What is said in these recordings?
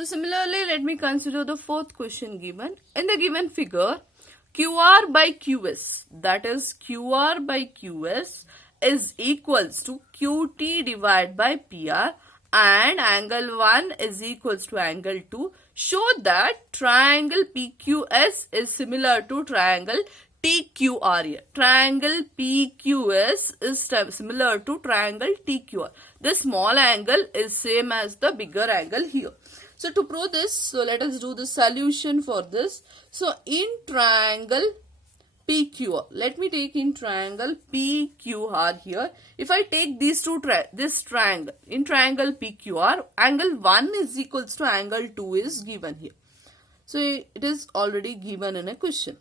So similarly, let me consider the fourth question given. In the given figure, QR by QS, that is QR by QS is equals to QT divided by PR, and angle 1 is equals to angle 2. Show that triangle PQS is similar to triangle TQR here. Triangle PQS is similar to triangle TQR. This small angle is same as the bigger angle here. So to prove this, so let us do the solution for this. So in triangle PQR, let me take in triangle PQR here. If I take these two, this triangle, in triangle PQR, angle 1 is equals to angle 2 is given here. So it is already given in a question.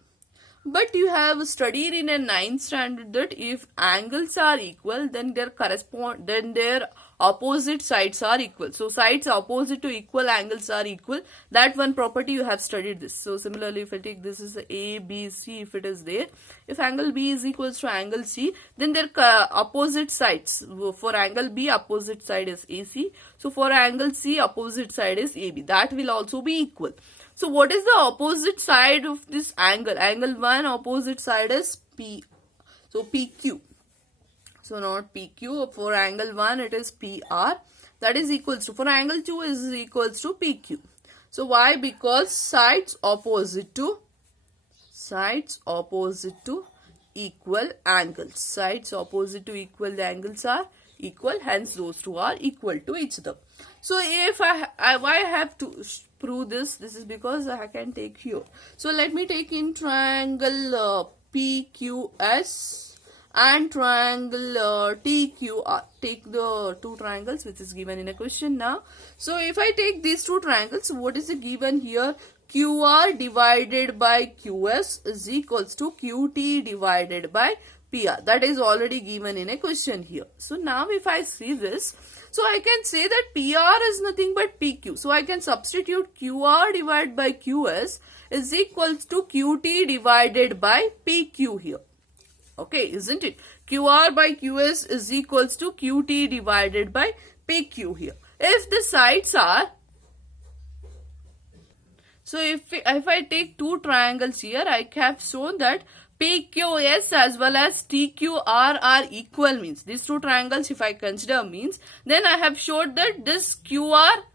But you have studied in a 9th standard that if angles are equal, then their opposite sides are equal. So sides opposite to equal angles are equal. That one property you have studied this. So similarly, if I take this is A, B, C, if it is there, if angle B is equals to angle C, then their opposite sides. For angle B, opposite side is AC. So for angle C, opposite side is AB. That will also be equal. So what is the opposite side of this angle? Angle 1 opposite side is P. So PQ. So not PQ. For angle 1 it is PR. That is equals to, for angle 2 is equals to PQ. So why? Because sides opposite to equal angles. Sides opposite to equal angles are equal. Hence those two are equal to each other. So if why I have to prove this? This is because I can take here. So let me take in triangle PQS and triangle TQR. Take the two triangles which is given in a question now. So if I take these two triangles, what is it given here? QR divided by QS is equals to QT divided by PR. That is already given in a question here. So now if I see this, so I can say that PR is nothing but PQ. So I can substitute QR divided by QS is equals to QT divided by PQ here. Okay, isn't it? QR by QS is equals to QT divided by PQ here. If the sides are, so if I take two triangles here, I have shown that PQS as well as TQR are equal, means these two triangles if I consider means, then I have showed that this QR,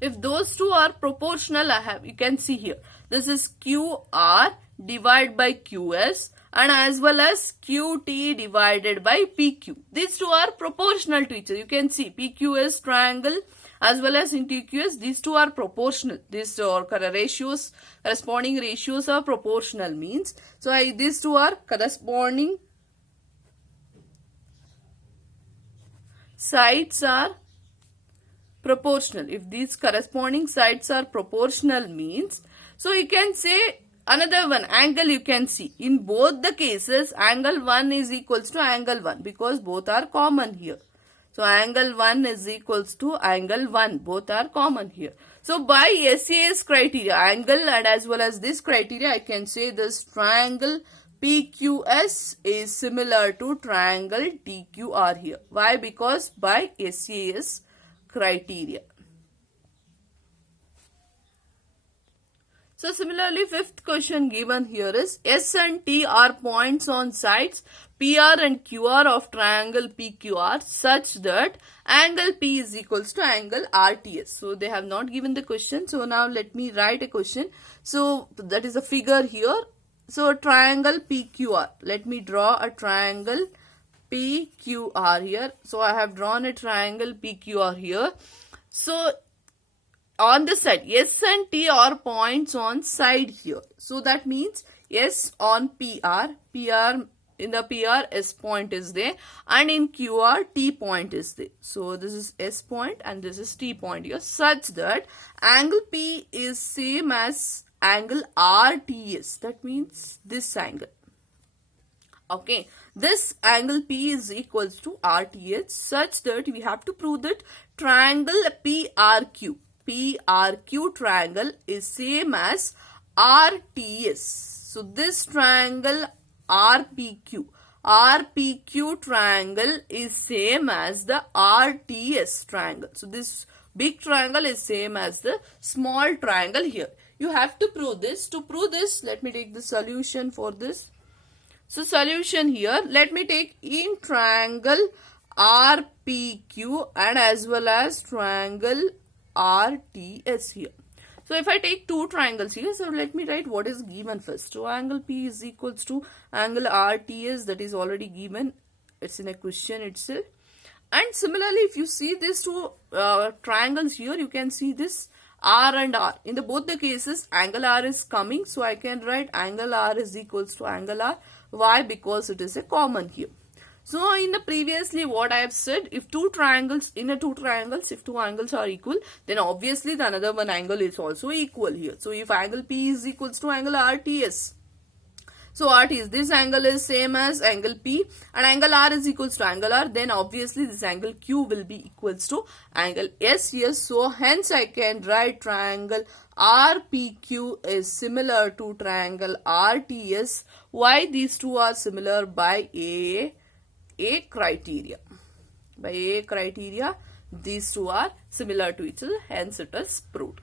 if those two are proportional, you can see here, this is QR divided by QS and as well as QT divided by PQ. These two are proportional to each other. You can see PQS triangle as well as in TQS, these two are proportional. These corresponding ratios are proportional, means. So these two are corresponding sides are proportional. If these corresponding sides are proportional means, so you can say another one angle you can see. In both the cases, angle 1 is equals to angle 1 because both are common here. So angle 1 is equals to angle 1. Both are common here. So by SAS criteria, angle and as well as this criteria, I can say this triangle PQS is similar to triangle TQR here. Why? Because by SAS criteria. So similarly, fifth question given here is S and T are points on sides PR and QR of triangle PQR such that angle P is equals to angle RTS. So they have not given the question. So now let me write a question. So that is a figure here. So triangle PQR. Let me draw a triangle PQR here. So I have drawn a triangle PQR here. So on the side, S and T are points on side here. So that means S on PR, in the PR S point is there and in QR T point is there. So this is S point and this is T point here such that angle P is same as angle RTS. That means this angle. Okay, this angle P is equals to RTH such that we have to prove that triangle PRQ triangle is same as RTS. So this triangle RPQ triangle is same as the RTS triangle. So this big triangle is same as the small triangle here. You have to prove this. To prove this, let me take the solution for this. So solution here, let me take in triangle RPQ and as well as triangle RTS here. So if I take two triangles here, so let me write what is given first. So angle P is equals to angle RTS, that is already given. It's in a question itself. And similarly, if you see these two triangles here, you can see this R and R. In the both the cases, angle R is coming. So I can write angle R is equals to angle R. Why? Because it is a common here. So in the previously what I have said, if two triangles, if two angles are equal, then obviously the another one angle is also equal here. So if angle P is equals to angle RTS, so RTS, this angle is same as angle P and angle R is equals to angle R, then obviously this angle Q will be equals to angle S here. So hence I can write triangle RPQ is similar to triangle RTS. Why? These two are similar by A criteria. By A criteria, these two are similar to each other, hence it is proved.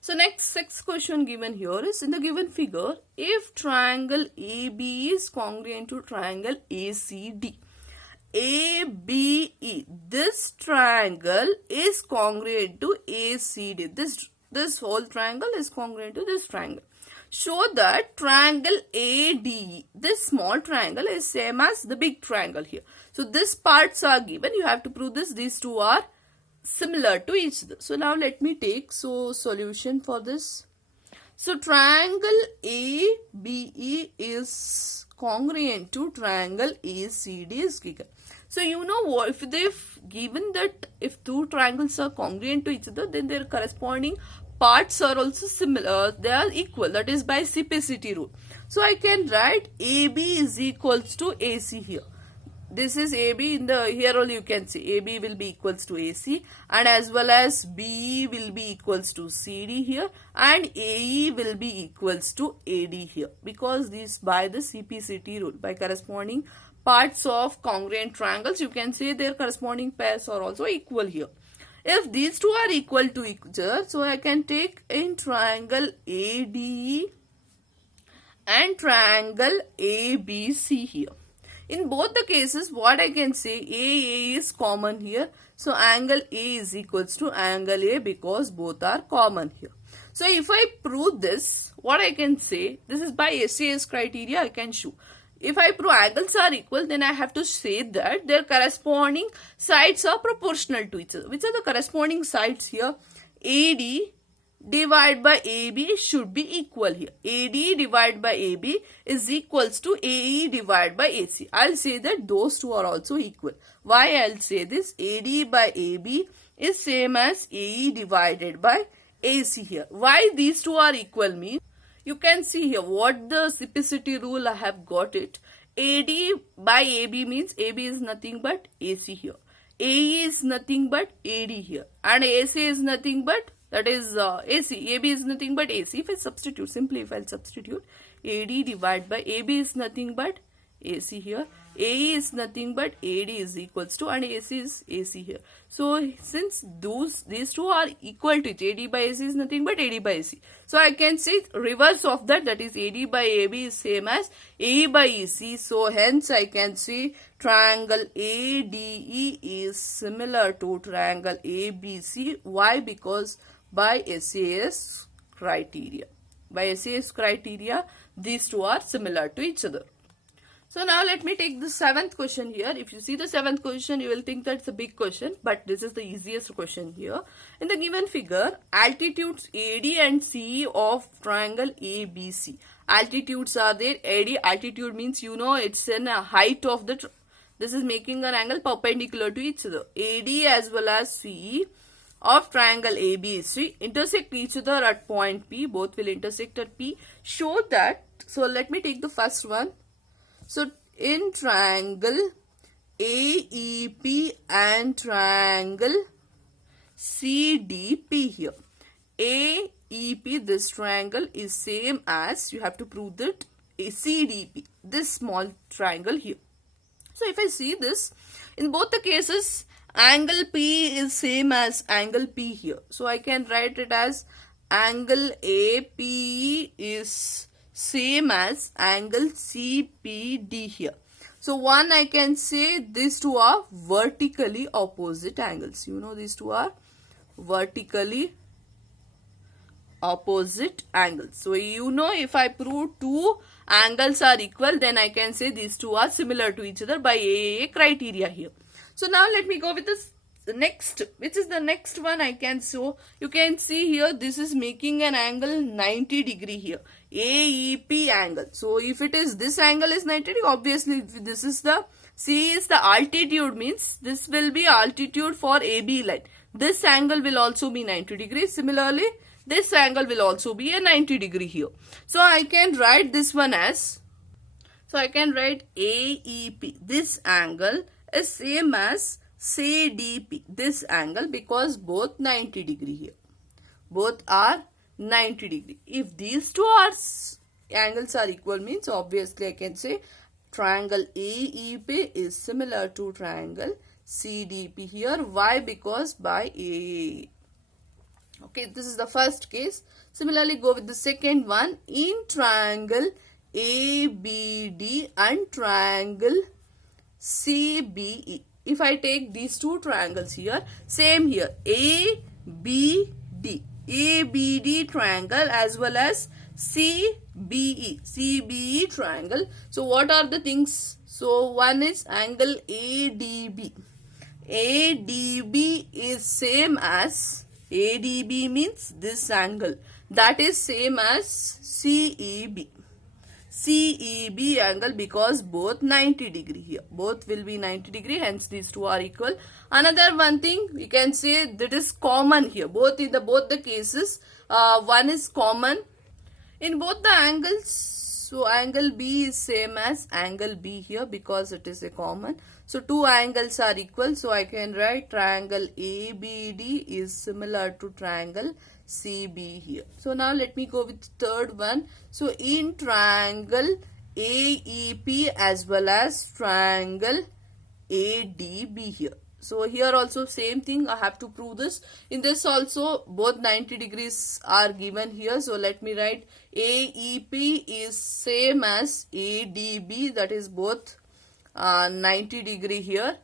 So next question given here is, in the given figure, if triangle AB is congruent to triangle ACD, ABE, this triangle is congruent to ACD. This whole triangle is congruent to this triangle. Show that triangle ADE, this small triangle, is same as the big triangle here. So these parts are given. You have to prove this. These two are similar to each other. So now let me take solution for this. So triangle ABE is congruent to triangle ACD is given. So you know what, if they've given that if two triangles are congruent to each other, then their corresponding parts are also similar, they are equal, that is by CPCT rule. So I can write AB is equals to AC here. This is AB, in the here only you can see AB will be equals to AC and as well as BE will be equals to CD here and AE will be equals to AD here, because this by the CPCT rule, by corresponding parts of congruent triangles, you can say their corresponding pairs are also equal here. If these two are equal to each other, so I can take in triangle ADE and triangle ABC here. In both the cases, what I can say, AA is common here. So angle A is equals to angle A because both are common here. So if I prove this, what I can say, this is by SAS criteria I can show. If I prove angles are equal, then I have to say that their corresponding sides are proportional to each other. Which are the corresponding sides here? AD divided by AB should be equal here. AD divided by AB is equals to AE divided by AC. I'll say that those two are also equal. Why I'll say this? AD by AB is same as AE divided by AC here. Why these two are equal means, you can see here what the CPCT rule I have got it. AD by AB means AB is nothing but AC here. AE is nothing but AD here. And AC is nothing but, that is AC. AB is nothing but AC. If I substitute, simply if I substitute, AD divided by AB is nothing but AC here. AE is nothing but AD is equals to, and AC is AC here. So since these two are equal to it, AD by AC is nothing but AD by AC. So I can say reverse of that, that is AD by AB is same as AE by AC. So hence I can say triangle ADE is similar to triangle ABC. Why? Because by SAS criteria. By SAS criteria, these two are similar to each other. So now let me take the 7th question here. If you see the 7th question, you will think that it's a big question, but this is the easiest question here. In the given figure, altitudes AD and CE of triangle ABC. Altitudes are there. AD altitude means, you know, it's in a height of the, this is making an angle perpendicular to each other. AD as well as CE of triangle ABC intersect each other at point P. Both will intersect at P. Show that, so let me take the first one. So in triangle AEP and triangle CDP here, AEP, this triangle is same as, you have to prove that CDP, this small triangle here. So if I see this, in both the cases, angle P is same as angle P here. So I can write it as angle APE is same as angle CPD here. So one, I can say these two are vertically opposite angles. You know, these two are vertically opposite angles. So you know, if I prove two angles are equal, then I can say these two are similar to each other by AAA criteria here. So now let me go with this next, which is the next one I can show. You can see here, this is making an angle 90 degree here, AEP angle. So if it is, this angle is 90 degree, obviously this is the, C is the altitude, means this will be altitude for AB line. This angle will also be 90 degrees. Similarly, this angle will also be a 90 degree here. So I can write this one as, so I can write AEP. This angle is same as CDP. This angle, because both 90 degree here. Both are 90 degree. If these two angles are equal, means obviously I can say triangle AEP is similar to triangle CDP here. Why? Because by AAA. Okay, this is the first case. Similarly, go with the second one. In triangle ABD and triangle CBE. If I take these two triangles here, same here, ABD triangle as well as CBE triangle. So what are the things? So one is angle ADB. ADB is same as, ADB means this angle, that is same as CEB. CEB angle, because both 90 degree here. Both will be 90 degree, hence these two are equal. Another one thing we can say that is common here. Both in both the cases, one is common in both the angles. So angle B is same as angle B here, because it is a common. So two angles are equal. So I can write triangle ABD is similar to triangle CB here. So now let me go with third one. So in triangle AEP as well as triangle ADB here. So here also same thing, I have to prove this. In this also both 90 degrees are given here. So let me write AEP is same as ADB, that is both 90 degree here.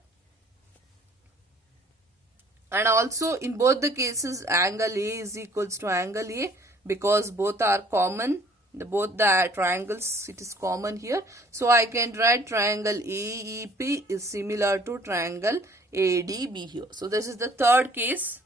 And also in both the cases angle A is equals to angle A, because both are common. Both the triangles, it is common here. So I can write triangle AEP is similar to triangle ADB here. So this is the third case.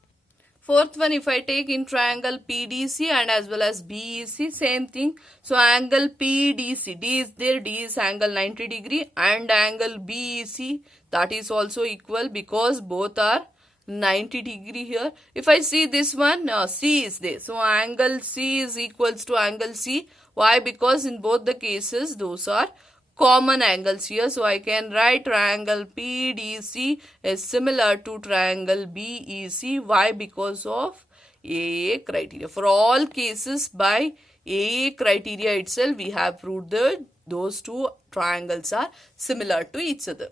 Fourth one, if I take in triangle PDC and as well as BEC, same thing. So angle PDC, D is there, D is angle 90 degree, and angle BEC, that is also equal, because both are 90 degree here. If I see this one, C is there. So angle C is equals to angle C. Why? Because in both the cases, those are common angles here. So I can write triangle PDC is similar to triangle BEC. Why? Because of AA criteria. For all cases by AA criteria itself, we have proved that those two triangles are similar to each other.